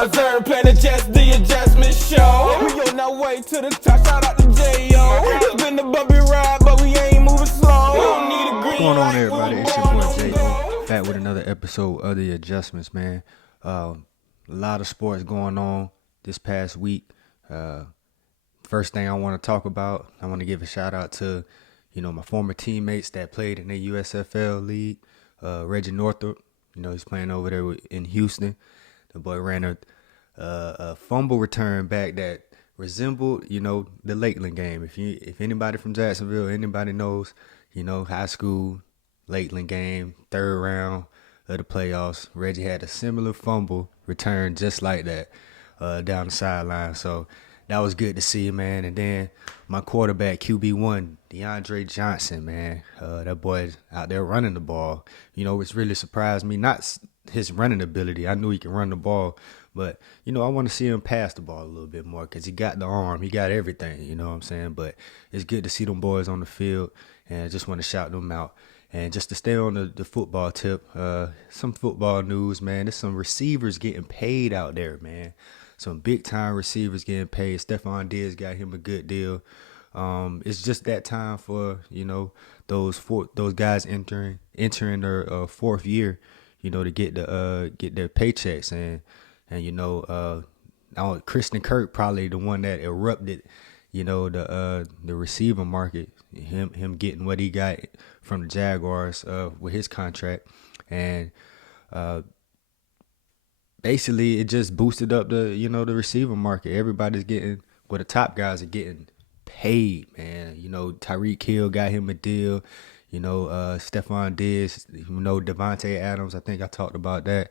Observe, plan adjust, the adjustment show. We on our way to the top, shout out to J.O. It's been a bumpy ride, but we ain't moving slow. We don't need a green. What's going on, light, everybody? we It's your born boy on J.O. go. back with another episode of The Adjustments, man. A lot of sports going on this past week. First thing I want to talk about, I want to give a shout out to, my former teammates that played in the USFL league. Reggie Northrup, he's playing over there in Houston. The boy ran a fumble return back that resembled, the Lakeland game. If anybody from Jacksonville, anybody knows, high school Lakeland game, third round of the playoffs, Reggie had a similar fumble return just like that down the sideline. So that was good to see, man. And then my quarterback, QB1, Deandre Johnson, man. That boy out there running the ball. It's really surprised me. Not his running ability. I knew he could run the ball. But, I want to see him pass the ball a little bit more because he got the arm. He got everything, you know what I'm saying? But it's good to see them boys on the field, and I just want to shout them out. And just to stay on the football tip, some football news, man. There's some receivers getting paid out there, man. Some big-time receivers getting paid. Stephon Diggs got him a good deal. It's just that time for, those guys entering their fourth year, to get their paychecks. And Christian Kirk probably the one that erupted, the receiver market. Him getting what he got from the Jaguars with his contract. And basically, it just boosted up the receiver market. Everybody's getting, the top guys are getting paid, man. Tyreek Hill got him a deal. Stephon Diggs, Devontae Adams. I think I talked about that.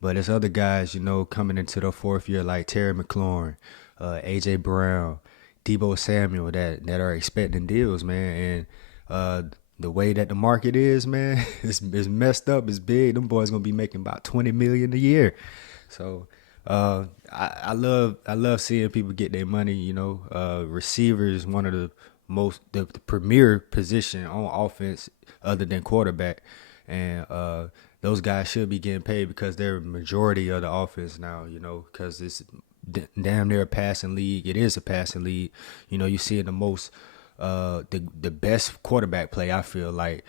But there's other guys, coming into their fourth year like Terry McLaurin, A.J. Brown, Deebo Samuel that are expecting deals, man. And the way that the market is, man, it's messed up. It's big. Them boys gonna be making about $20 million a year. So I love seeing people get their money. Receiver is one of the premier position on offense other than quarterback, and those guys should be getting paid because they're the majority of the offense now. Because it's damn near a passing league. It is a passing league. You see the most. The best quarterback play, I feel like,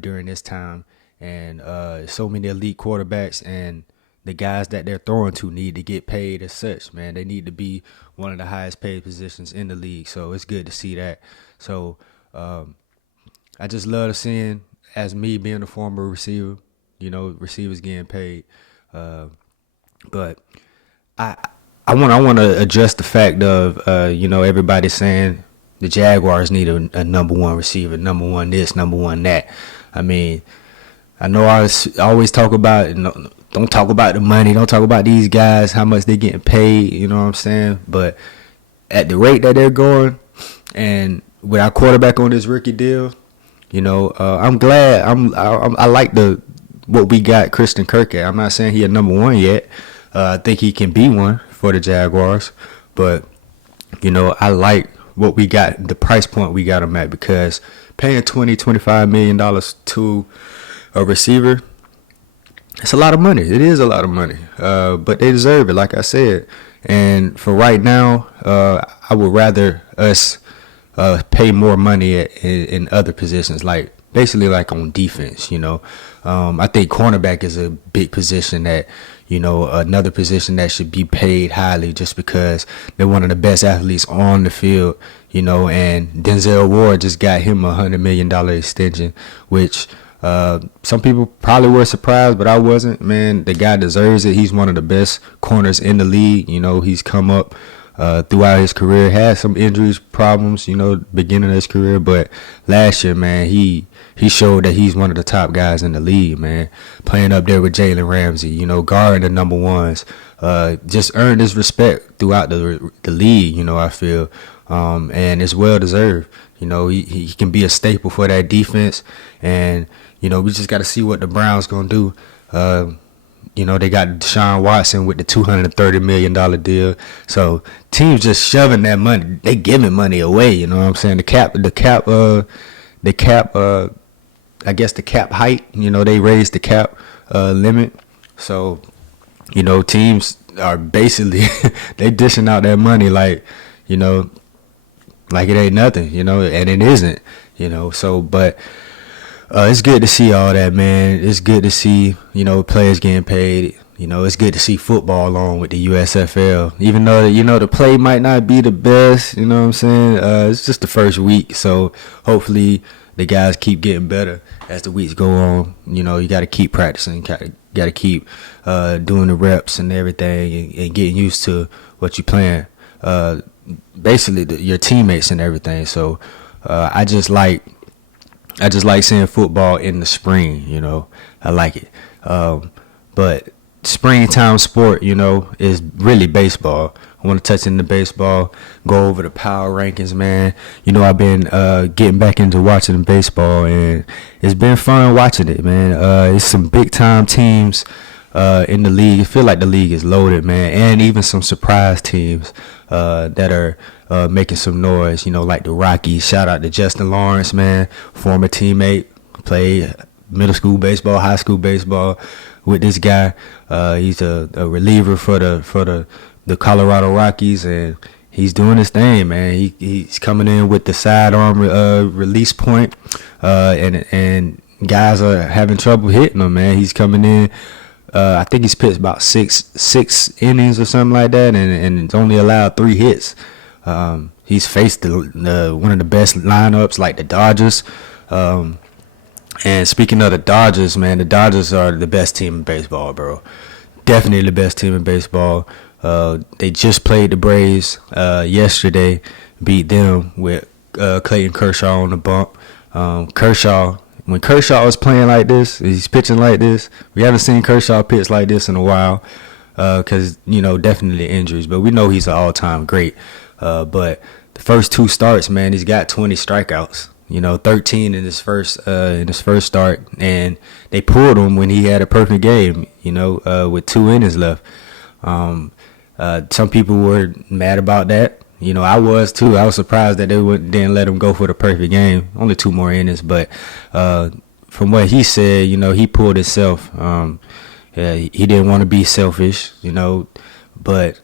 during this time. And so many elite quarterbacks, and the guys that they're throwing to need to get paid as such, man. They need to be one of the highest paid positions in the league. So it's good to see that. So I just love seeing, as me being a former receiver, receivers getting paid. But I want to address the fact of, everybody saying the Jaguars need a number one receiver, number one this, number one that. I mean, I know I always talk about, don't talk about the money, don't talk about these guys, how much they're getting paid, you know what I'm saying? But at the rate that they're going, and with our quarterback on this rookie deal, I'm glad. I like what we got Christian Kirk at. I'm not saying he a number one yet. I think he can be one for the Jaguars, but I like what we got, the price point we got him at, because paying $25 million to a receiver, it's a lot of money. It is a lot of money, but they deserve it, like I said. And for right now, I would rather us pay more money in other positions, basically on defense. I think cornerback is a big position that, another position that should be paid highly just because they're one of the best athletes on the field, and Denzel Ward just got him a $100 million extension, which some people probably were surprised, but I wasn't, man. The guy deserves it. He's one of the best corners in the league. He's come up throughout his career, had some injuries, problems, beginning of his career, but last year, man, he showed that he's one of the top guys in the league, man. Playing up there with Jalen Ramsey, guarding the number ones, just earned his respect throughout the league, I feel, and it's well deserved. He can be a staple for that defense, and we just got to see what the Browns gonna do. They got Deshaun Watson with the $230 million deal. So teams just shoving that money. They giving money away. You know what I'm saying? The cap. I guess the cap height. They raised the cap limit. So teams are basically they dishing out that money like, you know, like it ain't nothing, you know, and it isn't, you know. So, but it's good to see all that, man. It's good to see, you know, players getting paid. You know, it's good to see football along with the USFL, even though, you know, the play might not be the best, you know what I'm saying? It's just the first week, so hopefully the guys keep getting better as the weeks go on. You know, you got to keep practicing, got to keep doing the reps and everything, and getting used to what you're playing. Basically, your teammates and everything. So I just like seeing football in the spring. You know, I like it. But springtime sport, you know, is really baseball. I want to touch into baseball, go over the power rankings, man. You know, I've been getting back into watching baseball, and it's been fun watching it, man. It's some big time teams in the league. I feel like the league is loaded, man, and even some surprise teams that are making some noise, you know, like the Rockies. Shout out to Justin Lawrence, man, former teammate, played middle school baseball, high school baseball with this guy. He's a reliever for the Colorado Rockies, and he's doing his thing, man. He's coming in with the sidearm release point, and guys are having trouble hitting him, man. He's coming in. I think he's pitched about six innings or something like that, and it's only allowed 3 hits. He's faced one of the best lineups, like the Dodgers. And speaking of the Dodgers, man, the Dodgers are the best team in baseball, bro. Definitely the best team in baseball. They just played the Braves yesterday, beat them with Clayton Kershaw on the bump. When Kershaw is playing like this, he's pitching like this. We haven't seen Kershaw pitch like this in a while because, you know, definitely injuries. But we know he's an all-time great. But the first 2 starts, man, he's got 20 strikeouts. You know, 13 in his first start, and they pulled him when he had a perfect game. You know, with 2 innings left. Some people were mad about that. You know, I was too. I was surprised that they didn't let him go for the perfect game. Only 2 more innings, but from what he said, you know, he pulled himself. He didn't want to be selfish, you know, but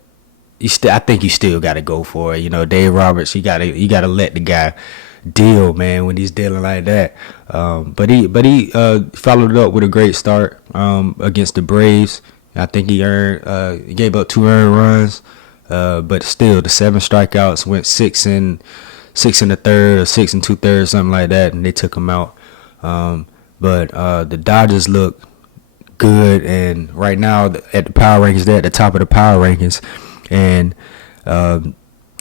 I think you still got to go for it. You know, Dave Roberts, you got to let the guy deal, man, when he's dealing like that. But he followed it up with a great start against the Braves. I think he gave up 2 earned runs, but still the 7 strikeouts, went 6 and 1/3 or 6 2/3, something like that, and they took him out. But the Dodgers look good, and right now at the power rankings, they're at the top of the power rankings, and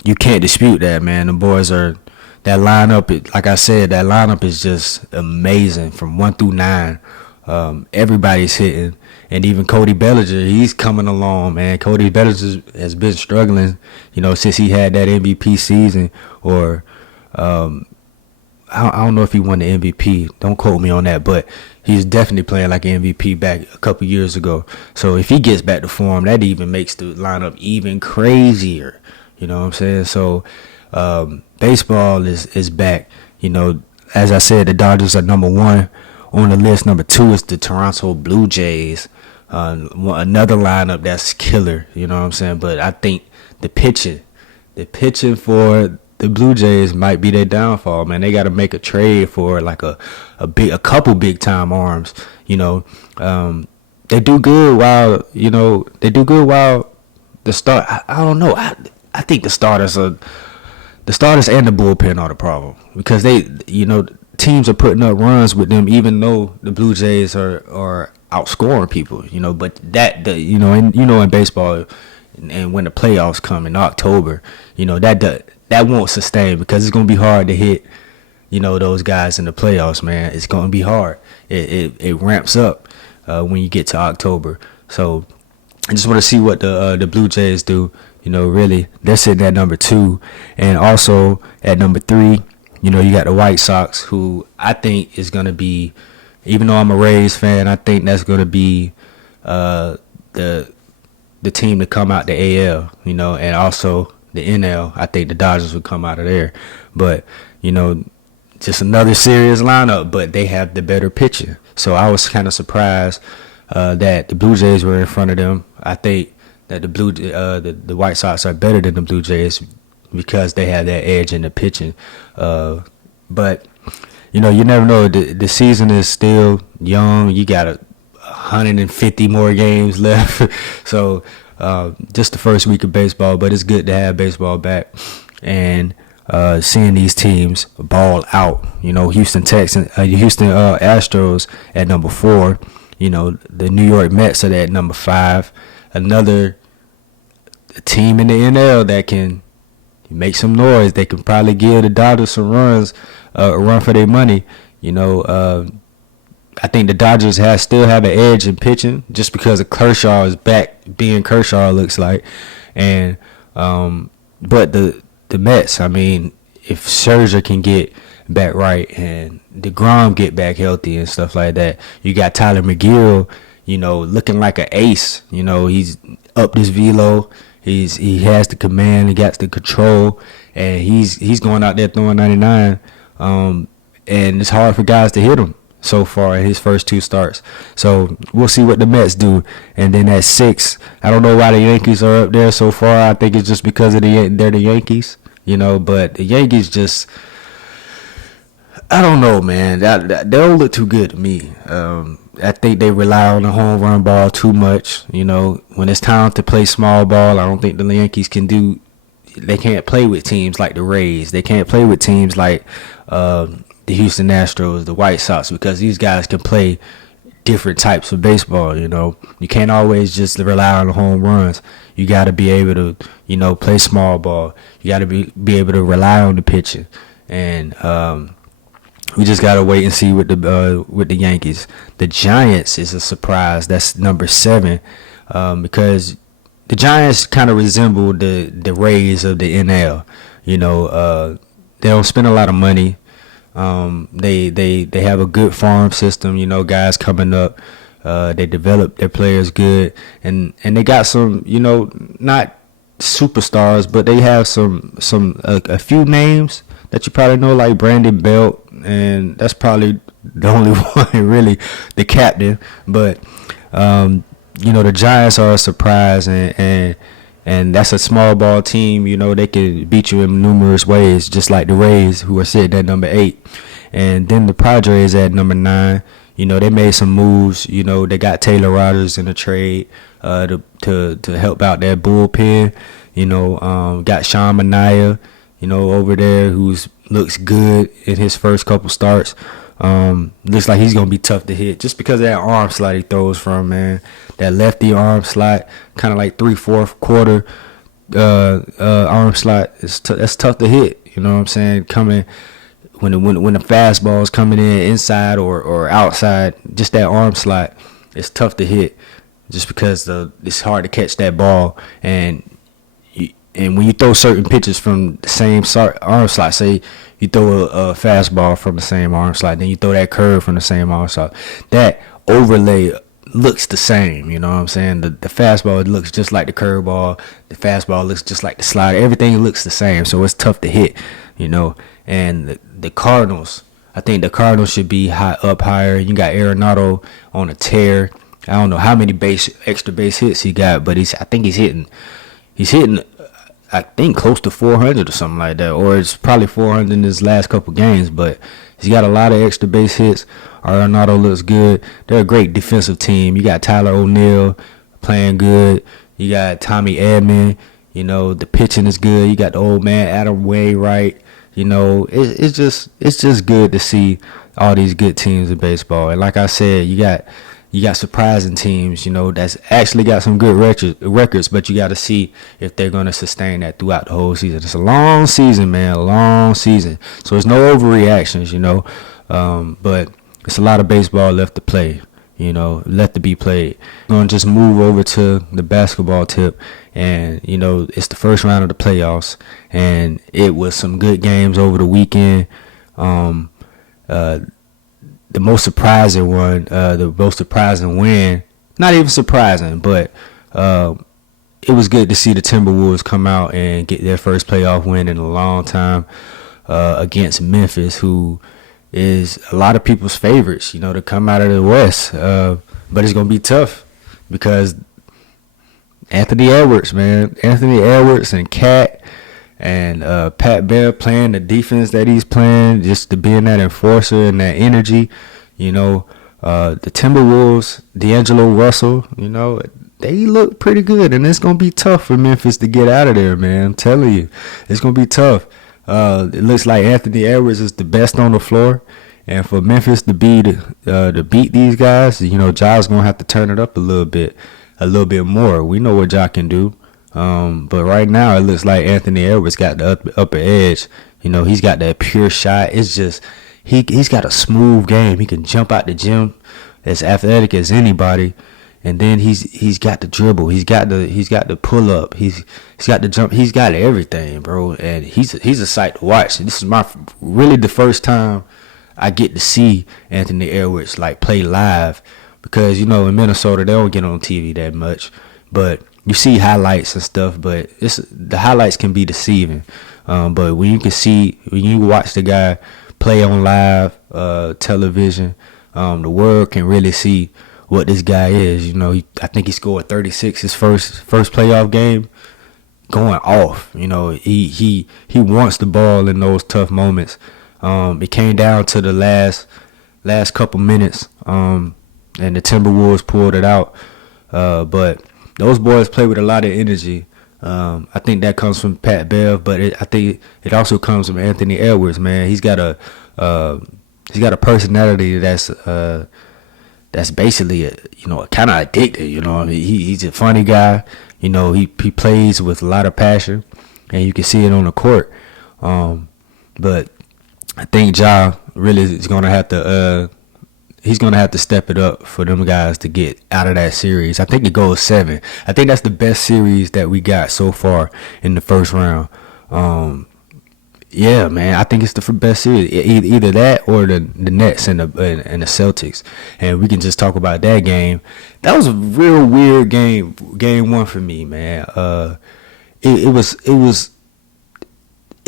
you can't dispute that, man. The boys are. That lineup, like I said, that lineup is just amazing from 1 through 9. Everybody's hitting, and even Cody Bellinger, he's coming along, man. Cody Bellinger has been struggling, you know, since he had that MVP season, or I don't know if he won the MVP. Don't quote me on that, but he's definitely playing like an MVP back a couple years ago. So if he gets back to form, that even makes the lineup even crazier. You know what I'm saying? So baseball is back. You know, as I said, the Dodgers are number 1 on the list. Number 2 is the Toronto Blue Jays. Another lineup that's killer. You know what I'm saying? But I think the pitching for the Blue Jays might be their downfall, man. They got to make a trade for like a couple big time arms. You know, they do good while the start. I don't know. I think the starters and the bullpen are the problem, because they, you know, teams are putting up runs with them, even though the Blue Jays are outscoring people, you know. But in baseball, and when the playoffs come in October, you know, that won't sustain, because it's gonna be hard to hit, you know, those guys in the playoffs, man. It's gonna be hard. It ramps up when you get to October. So I just want to see what the Blue Jays do. You know, really, they're sitting at number 2, and also at number 3, you know, you got the White Sox, who I think is gonna be, even though I'm a Rays fan, I think that's gonna be the team to come out the AL. You know, and also the NL. I think the Dodgers would come out of there, but you know, just another serious lineup. But they have the better pitcher, so I was kind of surprised that the Blue Jays were in front of them. I think that the White Sox are better than the Blue Jays because they have that edge in the pitching. But you never know. The season is still young. You got 150 more games left. So just the first week of baseball, but it's good to have baseball back and seeing these teams ball out. Houston Astros at number 4. The New York Mets are at number 5. Another team in the NL that can make some noise. They can probably give the Dodgers some runs, a run for their money. I think the Dodgers still have an edge in pitching just because of Kershaw is back being Kershaw, looks like. And but the Mets, I mean, if Scherzer can get back right and DeGrom get back healthy and stuff like that, you got Tyler McGill, looking like an ace. He's up his velo. He has the command. He got the control, and he's going out there throwing 99. And it's hard for guys to hit him so far in his first 2 starts. So we'll see what the Mets do. And then at 6, I don't know why the Yankees are up there so far. I think it's just because of they're the Yankees, But the Yankees just, I don't know, man. They don't look too good to me. I think they rely on the home run ball too much. When it's time to play small ball, I don't think the Yankees can do. They can't play with teams like the Rays. They can't play with teams like the Houston Astros, the White Sox, because these guys can play different types of baseball. You can't always just rely on the home runs. You got to be able to, play small ball. You got to be able to rely on the pitching, and we just gotta wait and see with the Yankees. The Giants is a surprise. That's number 7, because the Giants kind of resemble the Rays of the NL. They don't spend a lot of money. They have a good farm system. Guys coming up. They develop their players good, and they got some. Not superstars, but they have a few names that you probably know, like Brandon Belt, and that's probably the only one, really, the captain. But the Giants are a surprise, and that's a small ball team. They can beat you in numerous ways, just like the Rays, who are sitting at number 8. And then the Padres at number 9. They made some moves. They got Taylor Rodgers in a trade to help out their bullpen. Got Sean Manaea, over there, looks good in his first couple starts. Looks like he's going to be tough to hit just because of that arm slot he throws from, man. That lefty arm slot, kind of like 3/4 quarter arm slot. That's tough to hit, you know what I'm saying? Coming when the fastball is coming in inside or outside, just that arm slot, it's tough to hit just because it's hard to catch that ball. And when you throw certain pitches from the same arm slot, say you throw a fastball from the same arm slot, then you throw that curve from the same arm slot, that overlay looks the same, you know what I'm saying? The fastball looks just like the curveball. The fastball looks just like the slider. Everything looks the same, so it's tough to hit, And the Cardinals, I think the Cardinals should be up higher. You got Arenado on a tear. I don't know how many extra base hits he got, but I think he's hitting I think close to 400 or something like that, or it's probably 400 in his last couple games, but he's got a lot of extra base hits. Arenado looks good. They're a great defensive team. You got Tyler O'Neill playing good. You got Tommy Edman. The pitching is good. You got the old man Adam Wainwright. It's just good to see all these good teams in baseball. And like I said, you got surprising teams, that's actually got some good records, but you got to see if they're going to sustain that throughout the whole season. It's a long season, man, a long season. So there's no overreactions, but it's a lot of baseball left to play, left to be played. I'm going to just move over to the basketball tip, and, it's the first round of the playoffs, and it was some good games over the weekend. The most surprising win, not even surprising, but it was good to see the Timberwolves come out and get their first playoff win in a long time against Memphis, who is a lot of people's favorites, to come out of the West. But it's going to be tough because Anthony Edwards, man. Anthony Edwards and Cat and Pat Bev playing the defense that he's playing, just to being that enforcer and that energy. You know, the Timberwolves, D'Angelo Russell, you know, they look pretty good, and it's going to be tough for Memphis to get out of there, man. I'm telling you, it's going to be tough. It looks like Anthony Edwards is the best on the floor, and for Memphis to beat these guys, you know, Ja's going to have to turn it up a little bit more. We know what Ja can do. But right now it looks like Anthony Edwards got the upper edge. You know, he's got that pure shot. It's just he's got a smooth game. He can jump out the gym, as athletic as anybody. And then he's got the dribble. He's got the pull up. He's got the jump. He's got everything, bro. And he's a sight to watch. This is really the first time I get to see Anthony Edwards like play live, because you know in Minnesota they don't get on TV that much, but you see highlights and stuff. But the highlights can be deceiving. But when you watch the guy play on live television, the world can really see what this guy is. You know, I think he scored 36 his first playoff game, going off. You know, he wants the ball in those tough moments. It came down to the last couple minutes, and the Timberwolves pulled it out. But those boys play with a lot of energy. I think that comes from Pat Bev, but I think it also comes from Anthony Edwards. Man, he's got a personality that's basically kind of addicted. You know, I mean, he's a funny guy. You know, he plays with a lot of passion, and you can see it on the court. But I think Ja really is gonna have to he's gonna have to step it up for them guys to get out of that series. I think it goes 7. I think that's the best series that we got so far in the first round. Yeah, man, I think it's the best series. Either that or the Nets and the Celtics. And we can just talk about that game. That was a real weird game. Game 1 for me, man. It was.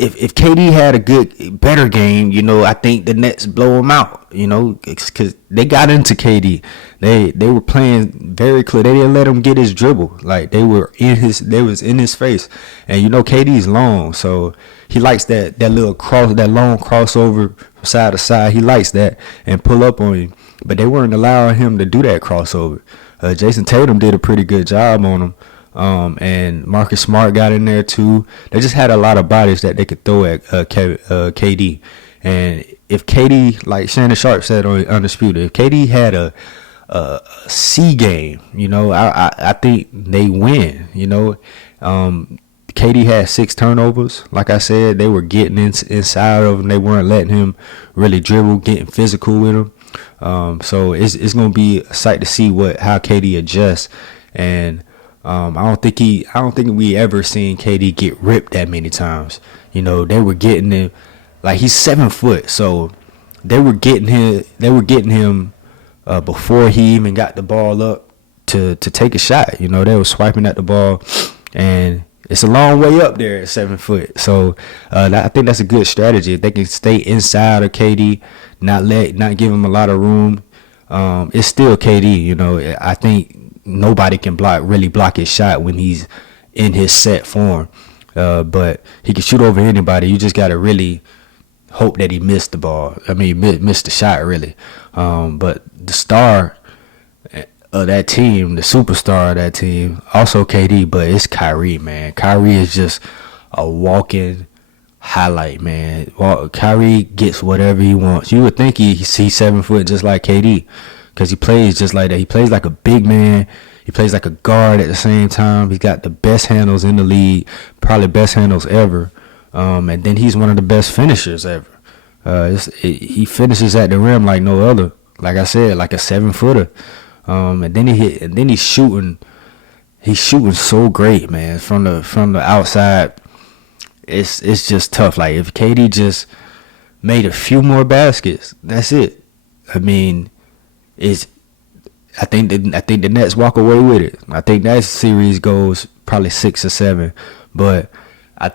If KD had a better game, you know, I think the Nets blow them out, you know, because they got into KD. They were playing very clear. They didn't let him get his dribble. Like they was in his face. And you know, KD's long, so he likes that long crossover from side to side. He likes that and pull up on you. But they weren't allowing him to do that crossover. Jason Tatum did a pretty good job on him. And Marcus Smart got in there too. They just had a lot of bodies that they could throw at KD. And if KD, like Shannon Sharp said on Undisputed, if KD had a C game, you know, I think they win. You know, KD had 6 turnovers. Like I said, they were getting inside of him. They weren't letting him really dribble, getting physical with him. So it's gonna be a sight to see how KD adjusts. And I don't think we ever seen KD get ripped that many times. You know, they were getting him, like he's 7 foot, so they were getting him before he even got the ball up to take a shot. You know, they were swiping at the ball, and it's a long way up there at 7 foot. So I think that's a good strategy. If they can stay inside of KD, not give him a lot of room, it's still KD. You know, I think nobody can really block his shot when he's in his set form. But he can shoot over anybody. You just got to really hope that he missed the ball. I mean, missed the shot, really. But the star of that team, the superstar of that team, also KD, but it's Kyrie, man. Kyrie is just a walking highlight, man. Kyrie gets whatever he wants. You would think he's 7 foot just like KD, because he plays just like that. He plays like a big man. He plays like a guard at the same time. He's got the best handles in the league, probably best handles ever. And then he's one of the best finishers ever. He finishes at the rim like no other. Like I said, like a 7-footer. And then he's shooting. He's shooting so great, man. From the outside, it's just tough. Like if KD just made a few more baskets, that's it. I mean, I think the Nets walk away with it. I think that series goes probably 6 or 7. But I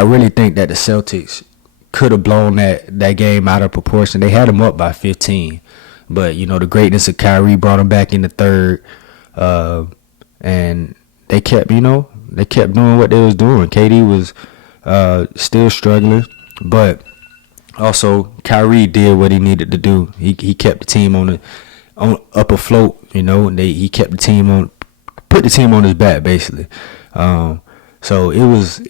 really think that the Celtics could have blown that game out of proportion. They had them up by 15. But, you know, the greatness of Kyrie brought them back in the third. and they kept doing what they was doing. KD was still struggling, but also Kyrie did what he needed to do. He kept the team on up afloat. He kept the team put the team on his back basically. So it was.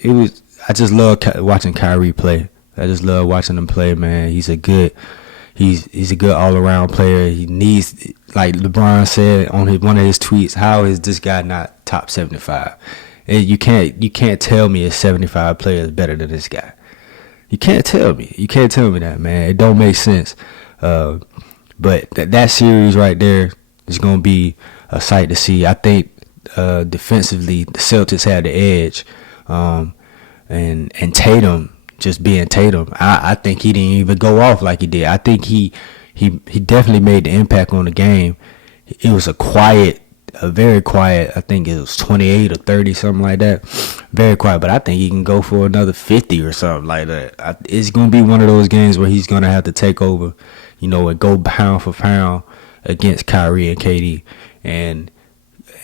I just love watching Kyrie play. I just love watching him play, man. He's a good all around player. He needs, like LeBron said on one of his tweets, how is this guy not top 75? And you can't tell me a 75 player is better than this guy. You can't tell me that, man. It don't make sense. But that series right there is gonna be a sight to see. I think defensively the Celtics had the edge, and Tatum just being Tatum. I think he didn't even go off like he did. I think he definitely made the impact on the game. It was a very quiet. I think it was 28 or 30, something like that. Very quiet, but I think he can go for another 50 or something like that. It's gonna be one of those games where he's gonna have to take over, and go pound for pound against Kyrie and KD, and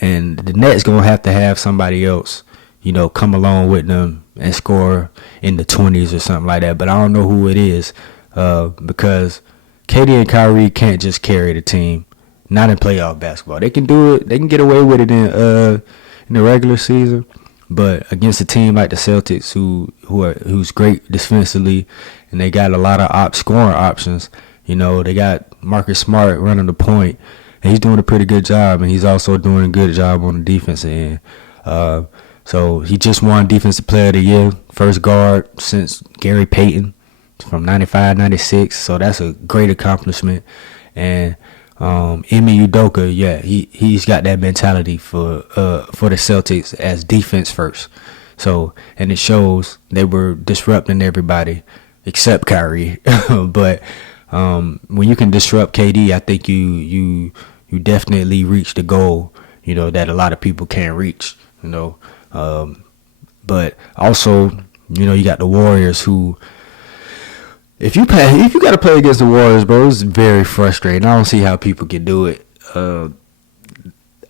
the Nets gonna have to have somebody else, come along with them and score in the 20s or something like that. But I don't know who it is, because KD and Kyrie can't just carry the team. Not in playoff basketball. They can do it. They can get away with it in the regular season, but against a team like the Celtics, who's great defensively, and they got a lot of scoring options. They got Marcus Smart running the point, and he's doing a pretty good job, and he's also doing a good job on the defensive end. So he just won Defensive Player of the Year, first guard since Gary Payton from 95, 96. So that's a great accomplishment. And Ime Udoka, yeah, he's got that mentality for the Celtics as defense first. So, and it shows they were disrupting everybody except Kyrie. But when you can disrupt KD, I think you definitely reach the goal, that a lot of people can't reach, but also, you got the Warriors who, if you got to play against the Warriors, bro, it's very frustrating. I don't see how people can do it. A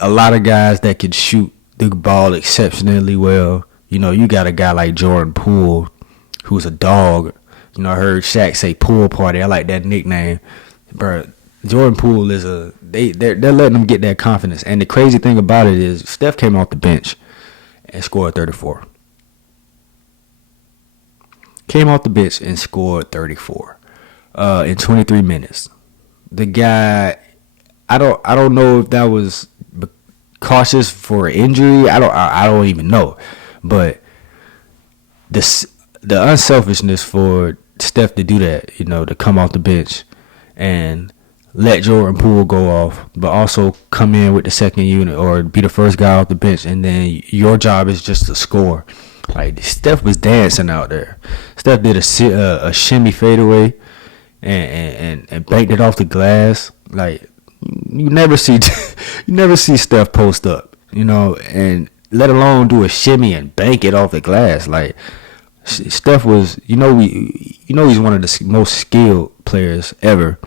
lot of guys that can shoot the ball exceptionally well. You got a guy like Jordan Poole, who's a dog. I heard Shaq say Poole Party. I like that nickname, bro. Jordan Poole is they're letting him get that confidence. And the crazy thing about it is Steph came off the bench and scored 34. Came off the bench and scored 34 in 23 minutes. The guy, I don't know if that was cautious for injury. I don't even know. But the unselfishness for Steph to do that, to come off the bench and let Jordan Poole go off, but also come in with the second unit or be the first guy off the bench, and then your job is just to score. Like, Steph was dancing out there. Steph did a shimmy fadeaway and banked it off the glass. Like, you never see Steph post up, and let alone do a shimmy and bank it off the glass. Like, Steph was, he's one of the most skilled players ever,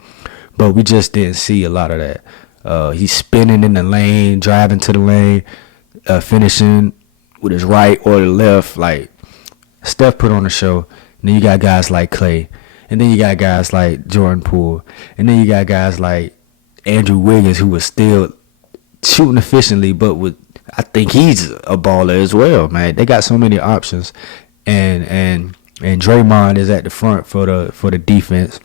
but we just didn't see a lot of that. He's spinning in the lane, driving to the lane, finishing with his right or the left. Like, Steph put on the show. And then you got guys like Clay, and then you got guys like Jordan Poole, and then you got guys like Andrew Wiggins, who was still shooting efficiently, but I think he's a baller as well, man. They got so many options, and Draymond is at the front for the defense.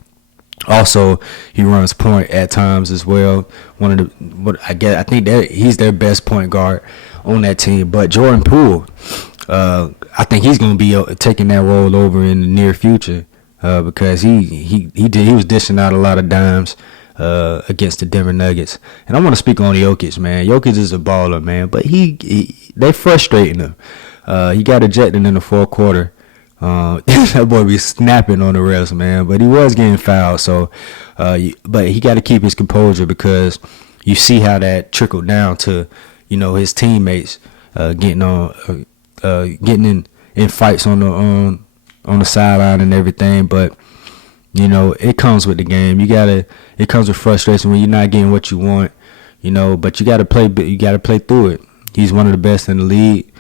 Also, he runs point at times as well. I think that he's their best point guard on that team. But Jordan Poole, I think he's going to be taking that role over in the near future, because he was dishing out a lot of dimes against the Denver Nuggets. And I want to speak on Jokic, man. Jokic is a baller, man, but they frustrating him. He got ejected in the fourth quarter. That boy be snapping on the refs, man, but he was getting fouled. So, but he got to keep his composure, because you see how that trickled down to, his teammates getting in fights on the sideline and everything. But it comes with the game. It comes with frustration when you're not getting what you want. But you gotta play through it. He's one of the best in the league.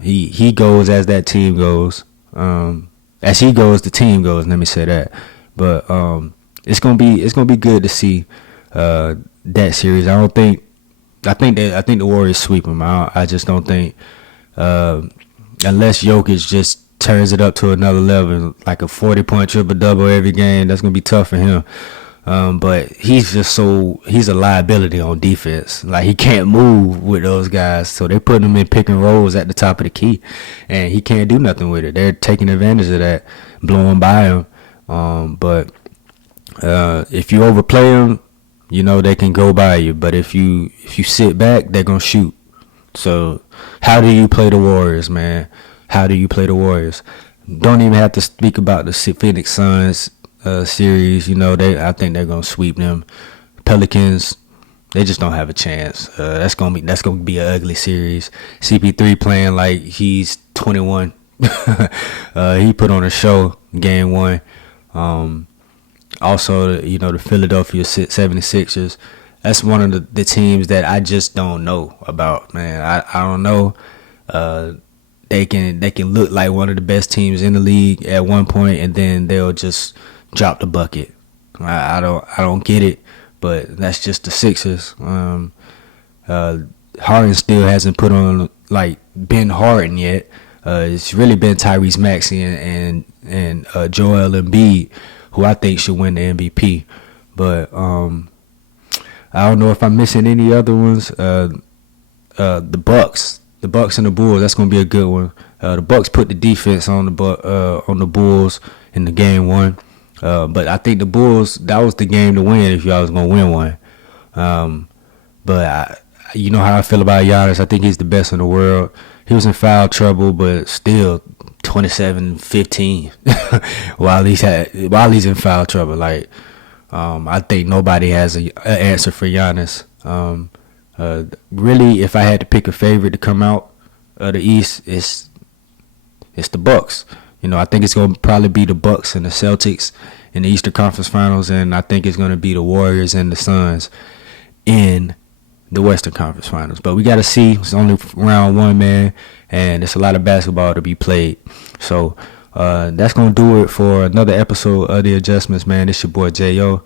He goes as that team goes. As he goes, the team goes. Let me say that. But it's gonna be good to see that series. I think the Warriors sweep them. I just don't think unless Jokic just turns it up to another level, like a 40-point triple-double every game. That's gonna be tough for him. But he's a liability on defense. Like, he can't move with those guys, so they're putting him in pick and rolls at the top of the key, and he can't do nothing with it. They're taking advantage of that, blowing by him. But if you overplay them, they can go by you. But if you sit back, they're gonna shoot. So how do you play the Warriors, man? How do you play the Warriors? Don't even have to speak about the Phoenix Suns series. I think they're gonna sweep them. Pelicans, they just don't have a chance. That's gonna be an ugly series. CP3 playing like he's 21. He put on a show game 1. Also, the Philadelphia 76ers. That's one of the teams that I just don't know about, man. I don't know. They can look like one of the best teams in the league at one point, and then they'll just drop the bucket. I don't get it, but that's just the Sixers. Harden still hasn't put on Ben Harden yet. It's really been Tyrese Maxey and Joel Embiid, who I think should win the MVP. But I don't know if I'm missing any other ones. The Bucks and the Bulls. That's gonna be a good one. The Bucks put the defense on the Bulls in the game 1. But I think the Bulls, that was the game to win if y'all was gonna win one. But you know how I feel about Giannis. I think he's the best in the world. He was in foul trouble, but still 27-15 while he's in foul trouble. I think nobody has an answer for Giannis. Really, if I had to pick a favorite to come out of the East, it's the Bucks. I think it's gonna probably be the Bucks and the Celtics in the Eastern Conference Finals, and I think it's gonna be the Warriors and the Suns in the Western Conference Finals. But we got to see. It's only round 1, man, and it's a lot of basketball to be played. So that's going to do it for another episode of The Adjustments, man. It's your boy J.O.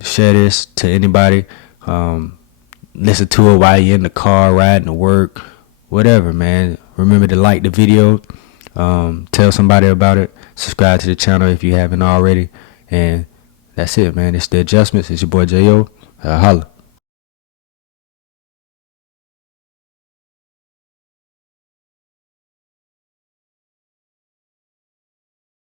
Share this to anybody. Listen to it while you're in the car, riding to work, whatever, man. Remember to like the video. Tell somebody about it. Subscribe to the channel if you haven't already. And that's it, man. It's The Adjustments. It's your boy J.O. Holla.